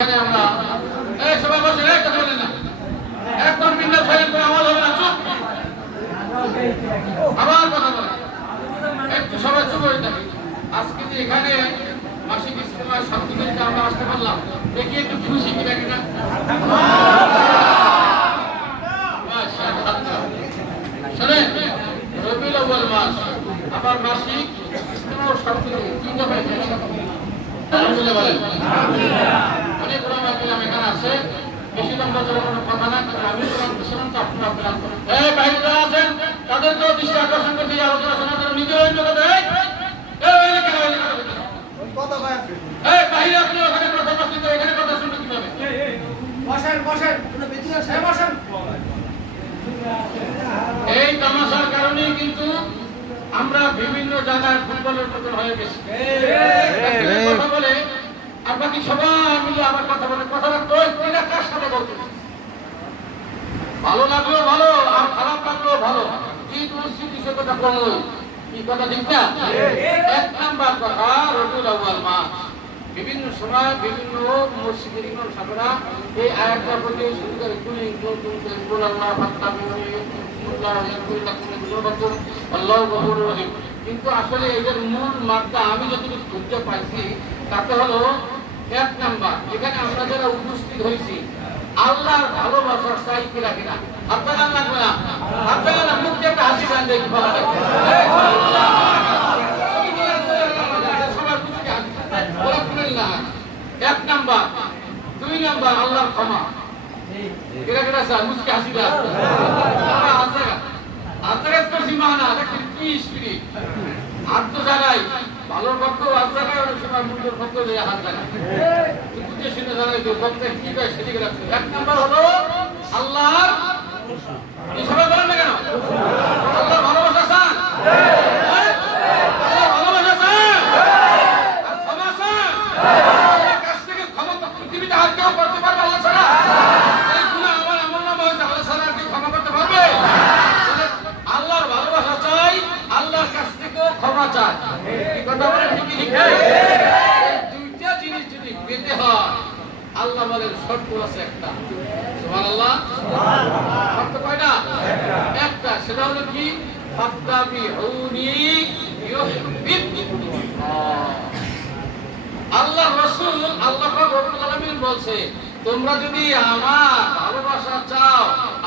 আমরা এই সবাই বসে একটা বলেন না একদম বিন্দাস হয়ে করে আওয়াজ হবে না চুপ আবার কথা বলেন একটু সবাই চুপ হয়ে থাকি আজকে যে এখানে মাসিক ইজতেমার সবকিছুতে আমরা আসতে পারলাম দেখি একটু খুশি কিনা কিনা শোনেন রবিউল আউয়াল মাস আবার মাসিক ইজতেমার সবকিছু কি হবে আলহামদুলিল্লাহ বলেন অনেক ওলামা কিরাম এখানে আছে বেশি লম্বা চলে কোনো কথা না আমি শুনুন তো আপনারা প্ল্যান করেন এই বাইরে যারা আছেন তাদেরকেও দৃষ্টি আকর্ষণ করতে এই আলোচনা শোনার জন্য নিজের ওই লোক দেয় এই বাইরে আপনি ওখানে কথা বসতে এখানে কথা শুনতে কিভাবে বসেন বসেন বসেন এই তামাশার কারণেই কিন্তু আমরা বিভিন্ন জায়গায় ফুটবলের মতন হয়ে গেছি কথা বলে আর বাকি সবাই মিলে আবার কথা বলে কথা রাখতো কার সাথে বলতেছি ভালো লাগলো ভালো আর খারাপ লাগলো ভালো ঈদ মসজিদ সে কথা বললো কি কথা ঠিক না এক নাম্বার কথা রবিউল আউয়াল মাস বিভিন্ন সময় বিভিন্ন মসজিদের ইমাম সাহেবরা এই আয়াতটা বলে শুরু করে কুল আল্লাহ কিন্তু আসলে এদের মূল মাত্রা আমি যতটুকু খুঁজতে পাইছি তাতে হলো এক নাম্বার এখানে আমরা যারা উপস্থিত হয়েছি আল্লাহর ভালোবাসার চাই কিনা কিনা আপনারা লাগবে না আপনারা মুখ দিয়ে একটা হাসি গান দেখি এক নাম্বার দুই নাম্বার আল্লাহর ক্ষমা কেরা কেরা স্যার মুসকে হাসি দেয় আজাগাত করছি মানা দেখেন কি স্পিরিট আর তো জায়গায় ভালোর পক্ষ আর জায়গায় অনেক সময় মূল্যের পক্ষ দিয়ে হাত জায়গায় বুঝে শুনে জায়গায় পক্ষে কি হয় সেদিকে রাখছে এক নাম্বার হলো আল্লাহর এই সবাই বলেন না কেন আল্লাহর ভালোবাসা চান ভালোবাসা চান আর ক্ষমা চান আল্লাহর কাছ থেকে ক্ষমা তো পৃথিবীতে আর কেউ করতে পারবে আল্লাহ ছাড়া এই গুনাহ আমার আমল নামা হয়েছে আল্লাহ ছাড়া আর কেউ ক্ষমা করতে পারবে আল্লাহর ভালোবাসা চাই আল্লাহর কাছ থেকেও ক্ষমা চাই এই কথা বলে ঠিকই ঠিক দুইটা জিনিস যদি পেতে হয় আল্লাহ বলেন শর্ত আছে একটা সুবহানাল্লাহ শর্ত কয়টা একটা সেটা হলো কি ফাত্তাবিউনি ইউহিব্বুকুমুল্লাহ আল্লাহ রাসূল আল্লাহ পাক রব্বুল আলামিন বলছে তোমরা যদি আমার ভালোবাসা চাও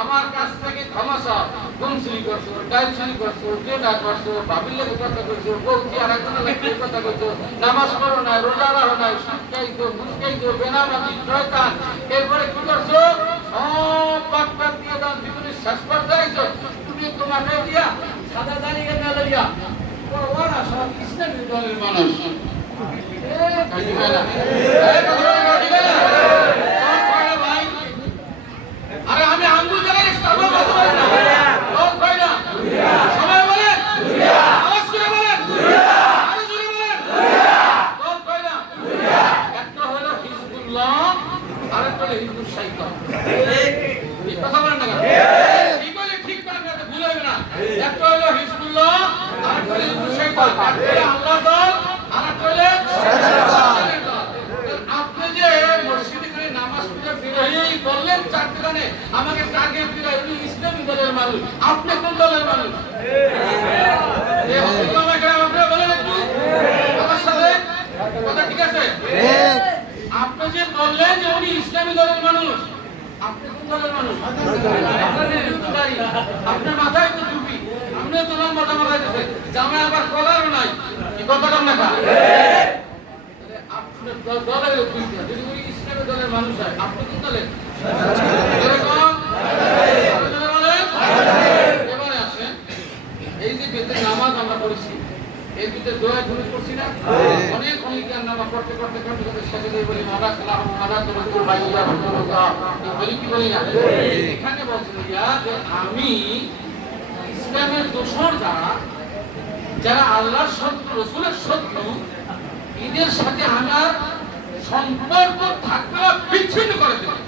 আমার কাছ থেকে ক্ষমা চাও কোন চুরি করছো ডাইল চুরি করছো জেনা করছো বাবিলের কথা করছো বউকে আর একজনের কথা করছো নামাজ পড়ো না রোজা রাখো না সুদ খাইছো ঘুষ খাইছো বেনামাজি শয়তান এরপরে কি করছো সব পাক দিয়ে দান জীবনে শেষ পর্যায়ে আইছো তুমি তোমাকে দিয়া সাদা দাঁড়িয়ে না লইয়া ওরা সব ইসলামী দলের মানুষ আরে আমি আঙ্গুল জায়গায় সবাই বলেন আওয়াজ করে বলেন আরো জোরে বলেন একটা হলো হিজবুল্লাহ আরেকটা হলো হিজবুল শাইতান এই কথা বলেন না ঠিক বলে ঠিক করেন না ভুল হবে না একটা হলো হিজবুল্লাহ আরেকটা হলো হিজবুল শাইতান একটা আল্লাহ দল আরেকটা হলো শয়তানের দল আপনি যে মসজিদে করে নামাজ পড়ে বেরোই বললেন চার দোকানে আমাকে টার্গেট দিলেন উনি ইসলামী দলের মানুষ আপনি কোন দলের মানুষ এই হুজুর একরাম আপনারা বলেন একটু আমার সাথে কথা ঠিক আছে আপনি যে বললেন যে উনি ইসলামী দলের মানুষ আপনি কোন দলের মানুষ আপনার মাথায় তো টুপি আপনিও তো লম্বা জামা গাইতেছে জামায় আবার কলারও নাই কি কথা কম না আপনার দলের যদি উনি ইসলামী দলের মানুষ হয় আপনি কোন দলের এবারে আসেন এই যে বেতের নামাজ আমরা পড়েছি এর ভিতরে দোয়া ধরে করছি না অনেক অনেকের নামাজ পড়তে করতে করতে করতে শেষে দিয়ে বলি মাদা খেলা মাদা তোর ভাইয়া বলি কি বলি না এখানে বলছিল যে আমি ইসলামের দোষর যারা আল্লাহর শত্রু রসুলের শত্রু এদের সাথে আমার সম্পর্ক থাকবে বিচ্ছিন্ন করে দেবে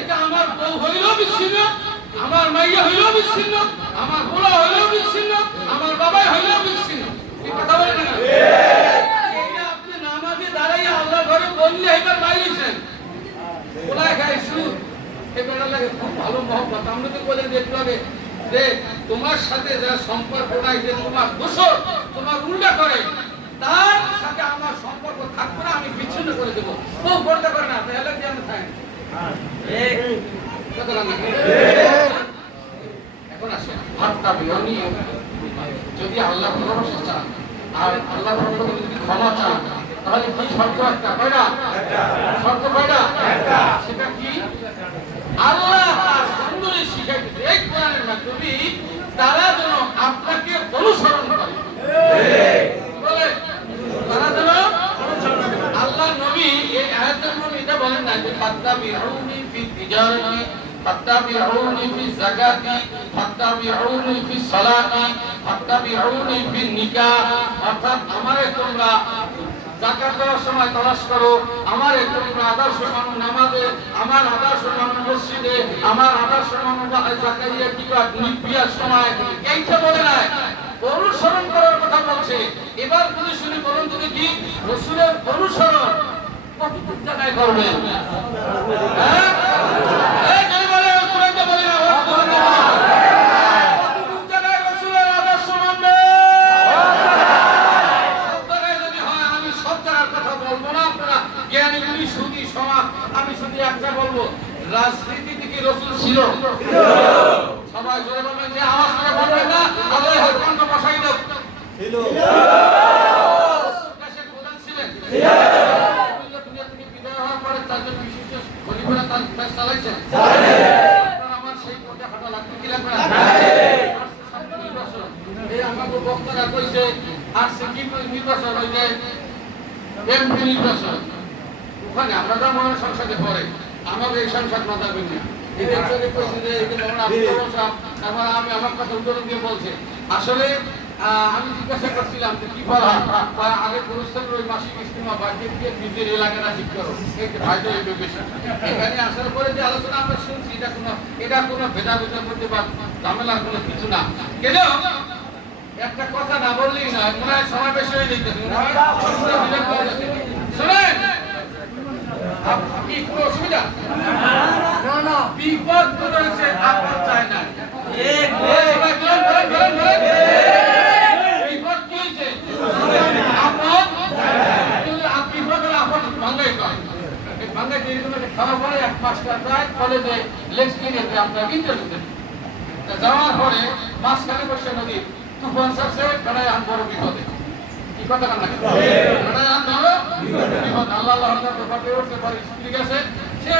এটা আমার বউ হইলেও বিচ্ছিন্ন আমার মাইয়া হইলেও বিচ্ছিন্ন আমার বোলা হইলেও বিচ্ছিন্ন আমার বাবাই হইলেও বিচ্ছিন্ন এই কথা বলে না আপনি নামাজে দাঁড়াইয়া আল্লাহ ঘরে বললে এবার বাইরেছেন আমাকে যে তোমার সাথে যারা সম্পর্ক নাই, যে তোমার দোষর, তোমার উল্টা করে, তার সাথে আমার সম্পর্ক থাকবে না, আমি বিচ্ছিন্ন করে দেবো। ও পর্দা করে না, তাহলে কি আমি থাকি? এখন আসে ভাবটা বিরোধী। যদি আল্লাহ ভালোবাসা চান আর আল্লাহ যদি ক্ষমা চান, তাহলে কি শর্ত? একটা কয়টা শর্ত, কয়টা? সেটা কি? আল্লাহ তার সুন্দরী শিখাইতেছে এই কোরআনের মাধ্যমে, তারা যেন আপনাকে অনুসরণ করে। বলে তারা যেন আল্লাহ নবী এই আয়াতের মধ্যে এটা বলেন না যে ফাত্তাবিউনি ফি তিজারাতি, ফাত্তাবিউনি ফি যাকাতি, ফাত্তাবিউনি ফি সালাতি, ফাত্তাবিউনি ফি নিকাহ। অর্থাৎ আমারে তোমরা যাকাত দেওয়ার সময় তালাশ করো, আমার তোমরা আদর্শ মানো নামাজে, আমার আদর্শ মানো মসজিদে, আমার আদর্শ মানো জাকারিয়া কিংবা নিবিয়ার সময়। এইটা বলে নাই, অনুসরণ করার কথা বলছে। এবার যদি শুনি, বলুন তো দেখি রাসূলের অনুসরণ কতটুকু জায়গায় করবেন? হ্যাঁ, এই যে বলে কোরআনটা বলি না, কতটুকু জায়গায় রাসূলের আদর্শ মানবে? সব জায়গায় যদি হয়, আমি সব জায়গার কথা বলবো না, আপনারা জ্ঞানীগুলি সুদী সমাজ। আমি শুধু একটা বলবো, রাজনীতি থেকে রাসূল ছিল। সবাই জোরে বলবেন, যে আওয়াজ করে বলবেন না, আল্লাহ হয় কণ্ঠ বসাই দাও। ছিল। রাসূল দেশের প্রধান ছিলেন। দুনিয়া থেকে বিদায় হওয়ার পরে চারজন বিশিষ্ট খলিফা তার দেশ চালাইছেন। আপনারা আমার সেই পথে হাঁটা লাগবে কি লাগবে না? এই আমাকে বক্তারা কইছে আর সে কি নির্বাচন ওই যে এমপি নির্বাচন, ওখানে আমরা তো মনে সংসদে পড়ে, আমাদের এই সংসদ মাথা বিনি আমি আমার কথা উদাহরণ দিয়ে বলছে। আসলে আমি জিজ্ঞাসা করছিলাম যে কি বলা আগে পুরস্কার ওই মাসিক ইস্তিমা বাকি দিয়ে নিজের এলাকাটা ঠিক করো, হয়তো এই বেশি এখানে আসার পরে যে আলোচনা আমরা শুনছি, এটা কোনো ভেদাভেদের মধ্যে বা ঝামেলার কোনো কিছু না। কেন একটা কথা না বললেই না, মনে হয় সময় বেশি হয়ে যেতেছে। শোনেন, কি কোনো অসুবিধা না, বিপদ রয়েছে, আপদ চায় না। বিপদ কি হয়েছে? আপদ, বিপদ আপদ ভাঙ্গাই কয়। ভাঙ্গাই খাওয়ার পরে এক মাস্টার যায় কলেজে লেকচার আপনার ইন্টারভিউ যাওয়ার পরে মাঝখানে বসে নদী তুফান সারছে, বেড়ায় আন বড় বিপদে। কি কথা কান্না বেড়ায় আন বড় বিপদ। আল্লাহ আল্লাহ উঠতে পারে স্ত্রী গেছে, সে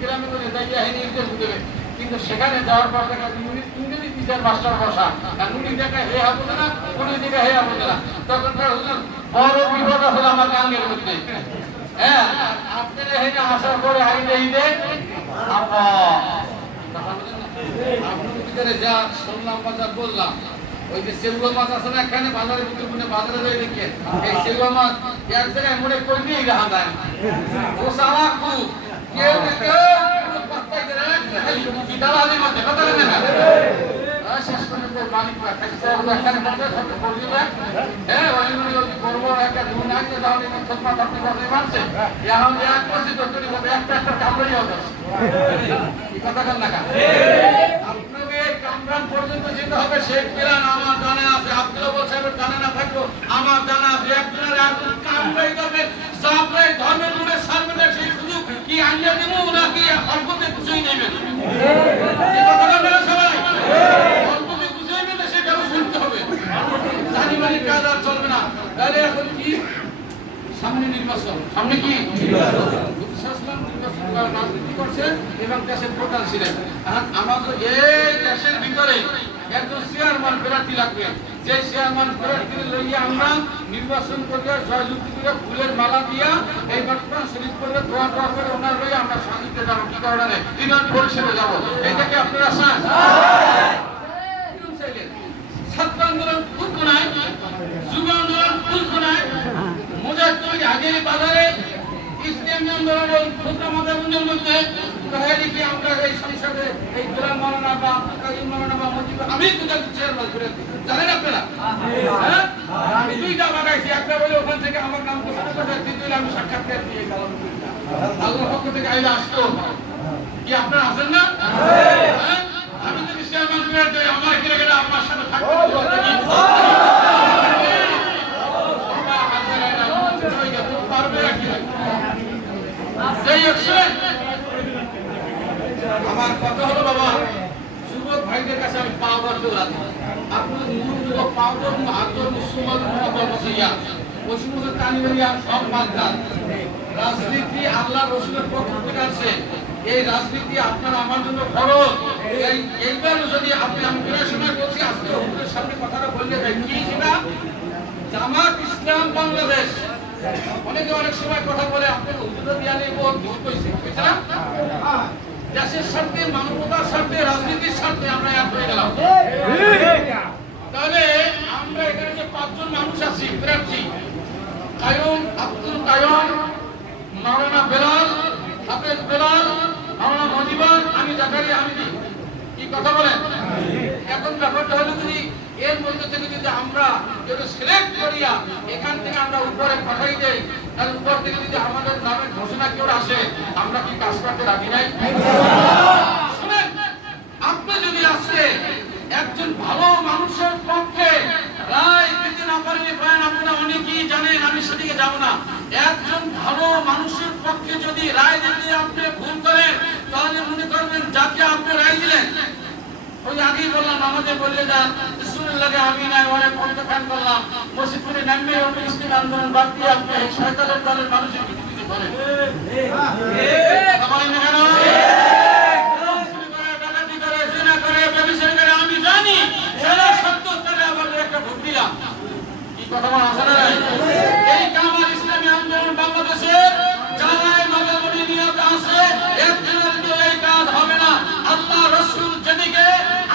গ্রামে করে যাইয়া হেনে ইন্টারভিউ দেবে, কিন্তু সেখানে যাওয়ার পর দেখা ইংরেজি টিচার মাস্টার বসা, আর উনি জায়গায় হে হাবো না, কোন জায়গায় হে হাবো না। তখন বড় বিপদ আসলে আমার গাঙ্গের মধ্যে। হ্যাঁ, আপনারা হেনে আসার পরে হাইতে হিতে আপনার ভিতরে যা শুনলাম বা যা বললাম, ওই যে সেগুলো মাছ আছে না এখানে বাজারে বুঝে বাজারে রয়ে দেখে এই সেগুলো মাছ এক জায়গায় মনে করবেই রাখা যায় ও সারা খুব কেউ কেউ পাত্তাই দেয় না, কি দালালির মধ্যে কথা বলে না। শেষ পর্যন্ত মালিকরা খাইছে এখানে মধ্যে সবটা করে দিবে। হ্যাঁ, ওই করবো একটা দুই নাইতে তাহলে খোঁজমাত আপনি কাছে মারছে এখন এক করছি তো তৈরি করবে একটা কামড়াই হবে। কি কথা কান না আপনাকে কামরান পর্যন্ত যেতে হবে, শেখ পিলান আমার জানা আছে, আব্দুল আবুল সাহেবের জানা না থাকলো আমার জানা আছে, একজনের একজন কামড়াই করবে সাপড়াই ধর্মের মনে সারবে না, সেই সুযোগ কি আনিয়ে দেব নাকি অল্পতে কিছুই নেবেন? কি কথা কান না সবাই? অল্পতে কিছুই নেবে, সেটাও শুনতে হবে। জানি মানি কাজ আর চলবে না। তাহলে এখন কি সামনে নির্বাচন, সামনে কি রাজনীতি করছেন এবং দেশের প্রধান ছিলেন। আমাদের এই দেশের ভিতরে একজন চেয়ারম্যান প্রার্থী লাগবে, যে চেয়ারম্যান প্রার্থী লইয়া আমরা নির্বাচন করিয়া জয়যুক্তি করে ফুলের মালা দিয়া এই বর্তমান শরীফ করে দোয়া টোয়া করে ওনার লইয়া আমরা সাহিত্যে যাবো, কি কারণে বিমান পরিষদে যাবো। এটাকে আপনারা চান? ছাত্র আন্দোলন খুব নাই, যুব আন্দোলন খুব নাই, মুজাহিদ হাজির বাজারে ইসলামী আন্দোলন খুচরা মাদারুনের মধ্যে তাহলে কি আমরা এই সংসদে এই গোলাম মাওলানা বা কাজী মাওলানা বা মজিব আমি দুটো চেয়ারম্যান করে জানেন আপনারা? হ্যাঁ, আমি দুইটা বাগাইছি, একটা বলে ওখান থেকে আমার নাম ঘোষণা করে দ্বিতীয় আমি সাক্ষাৎকার দিয়ে গেলাম। আল্লাহর পক্ষ থেকে আইলে আসতো কি আপনারা আছেন না? হ্যাঁ, আমি যদি আপনার যে আমার গেলে আপনার সাথে থাকতে আমার কথা হলো বাবা, যুবক ভাইদের কাছে আমি পাওয়ার দৌড়াতে আপনার যুবক পাওয়ার হাতর মুসলমান বসিয়া পশ্চিমবঙ্গের তালিবানিয়া সব বাদদান রাজনীতি আল্লাহ রসুলের পক্ষ থেকে আছে। এই রাজনীতি আপনার আমার জন্য খরচ। এইবার যদি আপনি আমি পড়াশোনা করছি আজকে হুজুরের সামনে কথাটা বললে যাই কি সেটা জামাত ইসলাম বাংলাদেশ অনেকে অনেক সময় কথা বলে আপনার হুজুরের জ্ঞানে বহুত ভুল কইছে বুঝছেন না? দেশের স্বার্থে মানবতার স্বার্থে রাজনীতির স্বার্থে আমরা এক হয়ে গেলাম। তাহলে আমরা এখানে যে 5 জন মানুষ আছি প্রার্থী কায়ুম আব্দুল কায়ুম মাওলানা বেলাল হাফেজ বেলাল মাওলানা মজিবর আমি জাকারিয়া হামিদি কি কথা বলেন? এখন ব্যাপারটা হলো যদি এর মধ্যে থেকে যদি আমরা যেটা সিলেক্ট করিয়া এখান থেকে আমরা উপরে পাঠাই দেই তাহলে উপর থেকে যদি আমাদের নামের ঘোষণা কেউ আসে আমরা কি কাজ করতে রাজি নাই? শুনেন, আপনি যদি আজকে একজন ভালো মানুষের পক্ষে রায় দিতে না পারেন প্রায় আপনারা অনেকেই জানেন আমি সেদিকে যাব না। একজন ভালো মানুষের পক্ষে যদি রায় দিতে আপনি ভুল করেন তাহলে মনে করবেন যাকে আপনি রায় দিলেন ওই আগেই বললাম আমাদের বললে যান বিসমিল্লাহি আমি নাই ওরে কণ্ঠখান করলাম মসজিদপুরে নামে ওই ইসলাম আন্দোলন বাদ দিয়ে আপনি শয়তানের দলের মানুষের বিরুদ্ধে করেন কথা বলেন না কেন? ডাকাতি করে জেনা করে ব্যভিচার করে আমি জানি সারা সত্য তাহলে আবার একটা ভোট দিলাম কি কথা বলা আছে না? এই কামাল ইসলামী আন্দোলন বাংলাদেশের যারাই মাদারী নিয়ত আছে একদিনের তো এই কাজ হবে না। আল্লাহ রাসূল যেদিকে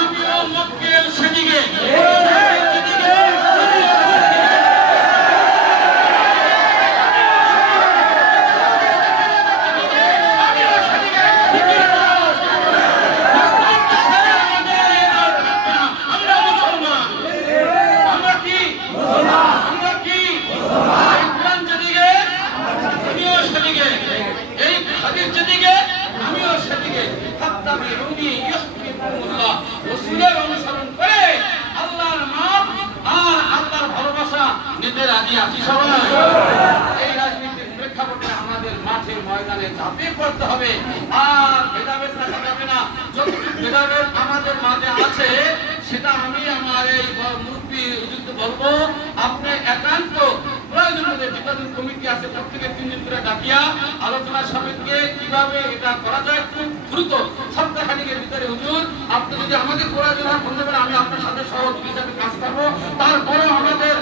আমিও মক্কেল সেদিকে অনুসরণ করে আল্লাহর মাপ আর আল্লাহর ভালোবাসা নিতে রাজি আছি সবাই। এই রাজনীতির প্রেক্ষাপটে আমাদের মাঠে ময়দানে ঝাঁপিয়ে পড়তে হবে আর ভেদাভেদ রাখা যাবে না। যতটুকু ভেদাভেদ আমাদের মাঝে আছে সেটা আমি আমার এই মুরব্বী হুজুরকে বলবো আপনি একান্ত প্রয়োজন হলে বিভাজন কমিটি আছে প্রত্যেকে 3 দিন করে ডাকিয়া আলোচনা সাপেক্ষে কিভাবে এটা করা যায় খুব দ্রুত সপ্তাহখানেকের ভিতরে হুজুর আপনি যদি আমাকে প্রয়োজন হয় বলতে পারেন আমি আপনার সাথে সহযোগী হিসাবে কাজ করবো। তারপরে আমাদের